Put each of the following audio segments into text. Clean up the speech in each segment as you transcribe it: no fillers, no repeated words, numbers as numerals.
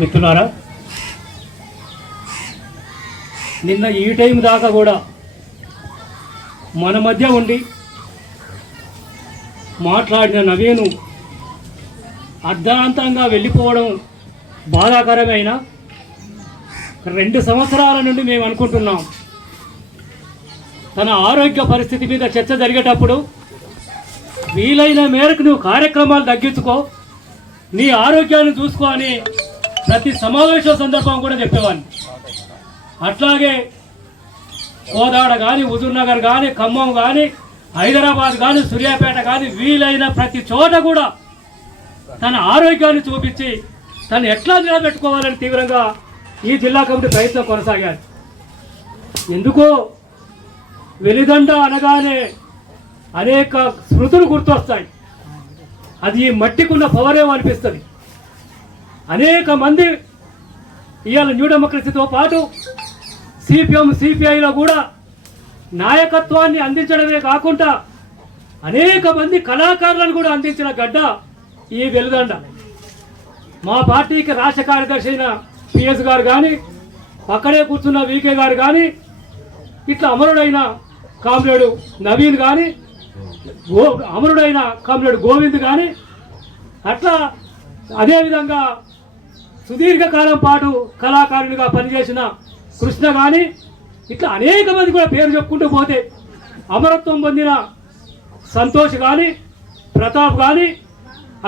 మిత్రులారా, నిన్న ఈ టైం దాకా కూడా మన మధ్య ఉండి మాట్లాడిన నవీను అర్ధాంతంగా వెళ్ళిపోవడం బాధాకరమైన 2 సంవత్సరాల నుండి మేము అనుకుంటున్నాం. తన ఆరోగ్య పరిస్థితి మీద చర్చ జరిగేటప్పుడు వీలైన మేరకు నువ్వు కార్యక్రమాలు తగ్గించుకో, నీ ఆరోగ్యాన్ని చూసుకో అని ప్రతి సమావేశ సందర్భం కూడా చెప్పేవాడిని. అట్లాగే కోదాడ కానీ, హుజూర్నగర్ కానీ, ఖమ్మం కానీ, హైదరాబాద్ కానీ, సూర్యాపేట కానీ వీలైన ప్రతి చోట కూడా తన ఆరోగ్యాన్ని చూపించి తను ఎట్లా నిలబెట్టుకోవాలని తీవ్రంగా ఈ జిల్లా కమిటీ ప్రయత్నం కొనసాగారు. ఎందుకో వెలిదండ అనగానే అనేక స్మృతులు గుర్తొస్తాయి. అది ఈ మట్టికున్న పవరేమో అనిపిస్తుంది. అనేక మంది ఇవాళ న్యూ డెమోక్రసీతో పాటు సిపిఎం సిపిఐలో కూడా నాయకత్వాన్ని అందించడమే కాకుండా అనేక మంది కళాకారులను కూడా అందించిన గడ్డ ఈ వెలుదండ. మా పార్టీకి రాష్ట్ర కార్యదర్శి అయిన పిఎస్ గారు కానీ, పక్కనే కూర్చున్న వికే గారు కానీ, ఇట్లా అమరుడైన కామ్రేడు నవీన్ కానీ, అమరుడైన కామ్రేడు గోవింద్ కానీ, అట్లా అదేవిధంగా సుదీర్ఘకాలం పాటు కళాకారునిగా పనిచేసిన కృష్ణ కానీ, ఇట్లా అనేక మంది కూడా పేరు చెప్పుకుంటూ పోతే అమరత్వం పొందిన సంతోష్ కానీ, ప్రతాప్ కానీ,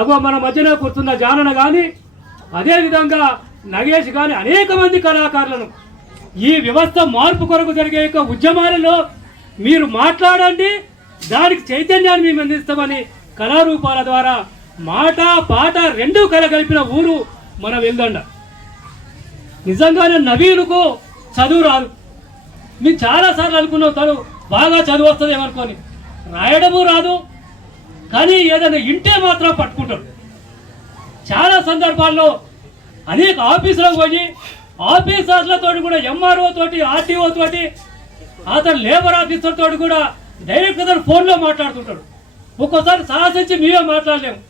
అగో మన మధ్యలో కూర్చున్న జానన కానీ, అదేవిధంగా నగేష్ కానీ అనేక మంది కళాకారులను ఈ వ్యవస్థ మార్పు కొరకు జరిగే ఉద్యమాలలో మీరు మాట్లాడండి, దానికి చైతన్యాన్ని మేము అందిస్తామని కళారూపాల ద్వారా మాట పాట 2 కలగలిపిన ఊరు మన వెల్దండ. నిజంగానే నవీనుకు చదువు రాదు. మేము చాలాసార్లు అనుకున్నాం తను బాగా చదువు వస్తుందేమనుకొని. రాయడము రాదు, కానీ ఏదైనా ఇంటే మాత్రం పట్టుకుంటాడు. చాలా సందర్భాల్లో అనేక ఆఫీసులకు పోయి ఆఫీసర్లతో కూడా, ఎంఆర్ఓ తోటి, ఆర్టీఓ తోటి, అతను లేబర్ ఆఫీసర్ తోటి కూడా డైరెక్ట్ అతను ఫోన్లో మాట్లాడుతుంటాడు. ఒక్కోసారి సాహసించి మేమే మాట్లాడలేము.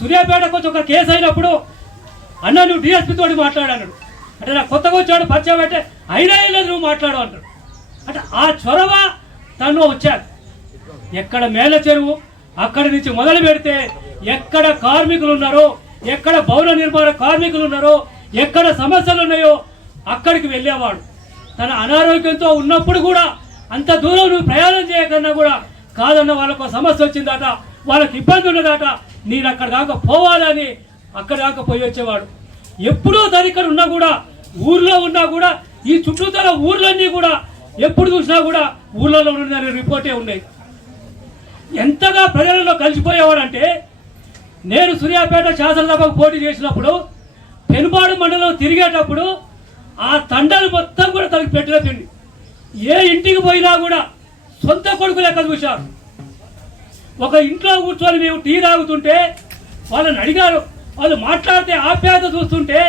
సూర్యాపేటకు వచ్చి ఒక కేసు అయినప్పుడు అన్న నువ్వు డిఎస్పీ తోటి మాట్లాడాడు అంటే, నాకు కొత్తగా వచ్చాడు పరిచయం అంటే అయినా లేదు నువ్వు మాట్లాడు అంటాడు. అంటే ఆ చొరవ తను వచ్చాడు. ఎక్కడ మేల చెరువు అక్కడి నుంచి మొదలు పెడితే ఎక్కడ కార్మికులు ఉన్నారో, ఎక్కడ భవన నిర్మాణ కార్మికులు ఉన్నారో, ఎక్కడ సమస్యలు ఉన్నాయో అక్కడికి వెళ్ళేవాడు. తన అనారోగ్యంతో ఉన్నప్పుడు కూడా అంత దూరం నువ్వు ప్రయాణం చేయకన్నా కూడా కాదన్న వాళ్ళకు సమస్య వచ్చిందట, వాళ్ళకి ఇబ్బంది ఉన్నదట, నేను అక్కడ దాకా పోవాలని అక్కడ దాకా పోయి వచ్చేవాడు. ఎప్పుడూ తను ఇక్కడ ఉన్నా కూడా, ఊర్లో ఉన్నా కూడా, ఈ చుట్టూతల ఊర్లన్నీ కూడా ఎప్పుడు చూసినా కూడా ఊర్లలో ఉన్న రిపోర్టే ఉన్నాయి. ఎంతగా ప్రజలలో కలిసిపోయేవాడంటే, నేను సూర్యాపేట శాసనసభకు పోటీ చేసినప్పుడు పెనుబాడు మండలం తిరిగేటప్పుడు ఆ తండాలు మొత్తం కూడా తనకు పెట్టిన తిండి. ఏ ఇంటికి పోయినా కూడా సొంత కొడుకు లెక్క చూశారు. ఒక ఇంట్లో కూర్చొని మేము టీ తాగుతుంటే వాళ్ళని అడిగారు, వాళ్ళు మాట్లాడితే ఆప్యాయత చూస్తుంటే,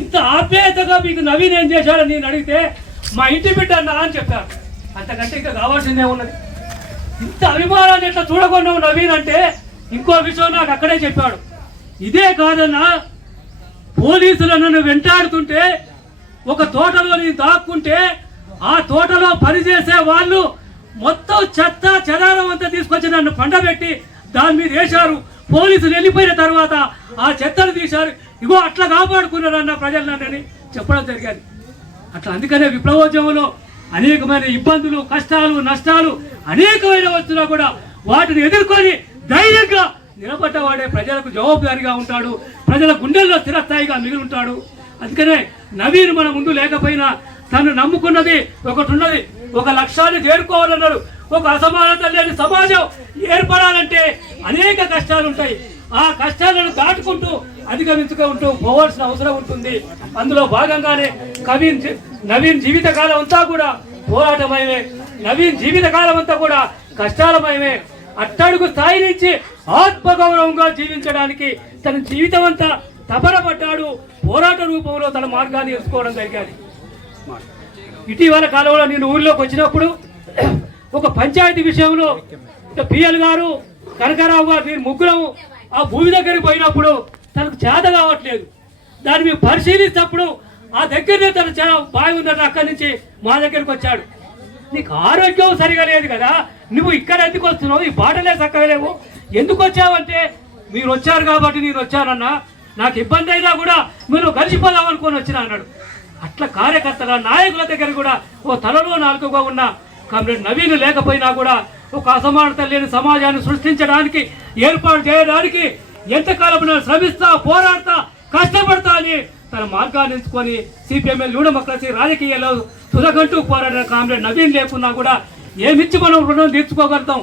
ఇంత ఆప్యాయతగా మీకు నవీన్ ఏం చేశాడని నేను అడిగితే మా ఇంటి బిడ్డ అన్నా అని చెప్పారు. అంతకంటే ఇంకా కావాల్సిందే ఉన్నది. ఇంత అభిమానాన్ని ఎట్లా చూడకుండా నవీన్ అంటే ఇంకో విషయం నాకు అక్కడే చెప్పాడు. ఇదే కాదన్నా, పోలీసులు నన్ను వెంటాడుతుంటే ఒక తోటలో నేను దాక్కుంటే ఆ తోటలో పనిచేసే వాళ్ళు మొత్తం చెత్త చెదారం అంతా తీసుకొచ్చి నన్ను పండబెట్టి దాని మీద వేశారు. పోలీసులు వెళ్ళిపోయిన తర్వాత ఆ చెత్తను తీశారు. ఇగో అట్లా కాపాడుకున్నారన్న ప్రజలనని చెప్పడం జరిగింది. అట్లా అందుకనే విప్లవోద్యమంలో అనేకమైన ఇబ్బందులు, కష్టాలు, నష్టాలు అనేకమైన వస్తున్నా కూడా వాటిని ఎదుర్కొని ధైర్యంగా నిలబడ్డవాడే ప్రజలకు జవాబుదారిగా ఉంటాడు, ప్రజల గుండెల్లో స్థిరస్థాయిగా మిగిలి ఉంటాడు. అందుకనే నవీన్ మన ముందు లేకపోయినా తను నమ్ముకున్నది ఒకటి ఉన్నది, ఒక లక్ష్యాన్ని చేరుకోవాలన్నాడు. ఒక అసమానత లేని సమాజం ఏర్పడాలంటే అనేక కష్టాలు ఉంటాయి. ఆ కష్టాలను దాటుకుంటూ అధిగమించుకుంటూ పోవాల్సిన అవసరం ఉంటుంది. అందులో భాగంగానే నవీన్ జీవితకాలం అంతా కూడా పోరాటమయమే, నవీన్ జీవితకాలం అంతా కూడా కష్టాలమయమే. అట్టడుగు స్థాయి నుంచి ఆత్మగౌరవంగా జీవించడానికి తన జీవితం అంతా తపన పడ్డాడు. పోరాట రూపంలో తన మార్గాన్ని ఎంచుకోవడం జరిగింది. ఇటీవల కాలంలో నేను ఊరిలోకి వచ్చినప్పుడు ఒక పంచాయతీ విషయంలో పిఎల్ గారు, కనకారావు గారు, నేను ముగ్గురం ఆ భూమి దగ్గరికి పోయినప్పుడు తనకు చేత కావట్లేదు. దాన్ని మేము పరిశీలించినప్పుడు ఆ దగ్గరనే తను చాలా బాగుందట, అక్కడి నుంచి మా దగ్గరికి వచ్చాడు. నీకు ఆరోగ్యం సరిగా లేదు కదా, నువ్వు ఇక్కడ ఎందుకు వస్తున్నావు, ఈ బాటలే చక్కగా లేవు, ఎందుకు వచ్చావంటే మీరు వచ్చారు కాబట్టి నేను వచ్చానన్నా, నాకు ఇబ్బంది అయినా కూడా మీరు కలిసిపోదాం అనుకొని వచ్చినా అన్నాడు. అట్లా కార్యకర్తల నాయకుల దగ్గర కూడా ఓ తలలో నాలుగుగా ఉన్న కామ్రేడ్ నవీన్ లేకపోయినా కూడా ఒక అసమానత లేని సమాజాన్ని సృష్టించడానికి ఏర్పాటు చేయడానికి ఎంతకాలం శ్రమిస్తా పోరాడతా కష్టపడతా అని తన మార్గాన్ని ఎంచుకొని సిపిఎంఎల్ న్యూడెమోక్రసీ రాజకీయాల్లో తుదగంటూ పోరాడిన కామ్రేడ్ నవీన్ లేకున్నా కూడా ఏమిచ్చి మనం రుణం తీర్చుకోగలుగుతాం,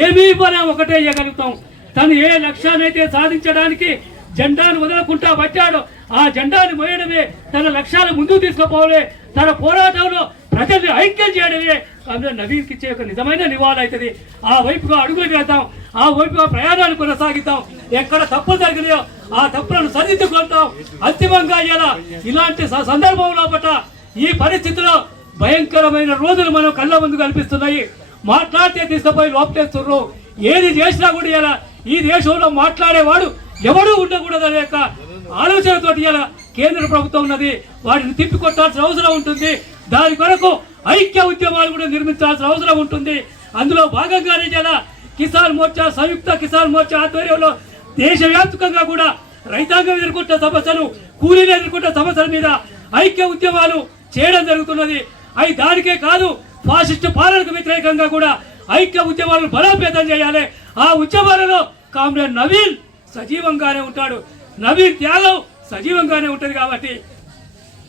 ఏమీ మనం ఒకటే ఇవ్వగలుగుతాం. తను ఏ లక్ష్యాన్నైతే సాధించడానికి జెండాను వదలకుండా వచ్చాడో ఆ జెండాను మోయడమే, తన లక్ష్యాలు ముందుకు తీసుకుపోవడే, తన పోరాటంలో ప్రజల్ని ఐక్యం చేయడమే కామ్రేడ్ నవీన్కి ఇచ్చే ఒక నిజమైన నివాళి అవుతుంది. ఆ వైపుగా అడుగులు వేద్దాం, ఆ వైపుగా ప్రయాణాలు కొనసాగిద్దాం. ఎక్కడ తప్పులు జరిగినాయో ఆ తప్పులను సరిదిద్దుకుంటాం. అంతిమంగా ఇలాంటి సందర్భంలో పట్ల ఈ పరిస్థితిలో భయంకరమైన రోజులు మనం కళ్ళ ముందు కనిపిస్తున్నాయి. మాట్లాడితే తీసుకుపోయి లోపలేస్తున్నారు. ఏది చేసినా కూడా ఇలా ఈ దేశంలో మాట్లాడేవాడు ఎవడూ ఉండకూడదనే యొక్క ఆలోచనతో ఇలా కేంద్ర ప్రభుత్వం ఉన్నది. వాటిని తిప్పికొట్టాల్సిన అవసరం ఉంటుంది. దాని కొరకు ఐక్య ఉద్యమాలు కూడా నిర్మించాల్సిన అవసరం ఉంటుంది. అందులో భాగంగానే ఇలా కిసాన్ మోర్చా, సంయుక్త కిసాన్ మోర్చా ఆధ్వర్యంలో దేశవ్యాప్తంగా కూడా రైతాంగం ఎదుర్కొంటున్న సమస్యలు, కూలీలు ఎదుర్కొంటున్న సమస్యల మీద ఐక్య ఉద్యమాలు చేయడం జరుగుతున్నది. అవి దానికే కాదు, ఫాసిస్ట్ పాలనకు వ్యతిరేకంగా కూడా ఐక్య ఉద్యమాలను బలోపేతం చేయాలి. ఆ ఉద్యమాలలో కామ్రేడ్ నవీన్ సజీవంగానే ఉంటాడు. నవీన్ త్యాగం సజీవంగానే ఉంటుంది. కాబట్టి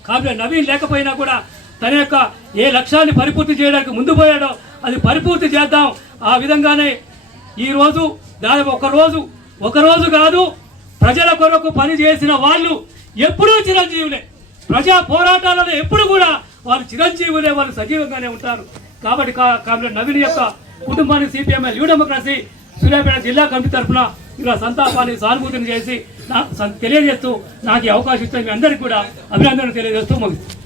కామ్రేడ్ నవీన్ లేకపోయినా కూడా తన యొక్క ఏ లక్ష్యాన్ని పరిపూర్తి చేయడానికి ముందు పోయాడో అది పరిపూర్తి చేద్దాం. ఆ విధంగానే ఈరోజు దాదాపు ఒకరోజు కాదు, ప్రజల కొరకు పని చేసిన వాళ్ళు ఎప్పుడూ చిరంజీవులే. ప్రజా పోరాటాలలో ఎప్పుడు కూడా వాళ్ళు చిరంజీవులే, వాళ్ళు సజీవంగానే ఉంటారు. కాబట్టి కామ్రేడ్ నవీన్ యొక్క కుటుంబానికి సిపిఎంఎల్ న్యూడెమోక్రసీ సూర్యాపేట జిల్లా కమిటీ తరఫున ఇలా సంతాపాన్ని సానుభూతిని చేసి తెలియజేస్తూ నాకు ఈ అవకాశం ఇచ్చిన మీ అందరికీ కూడా అభినందనలు తెలియజేస్తూ ముగిస్తాను.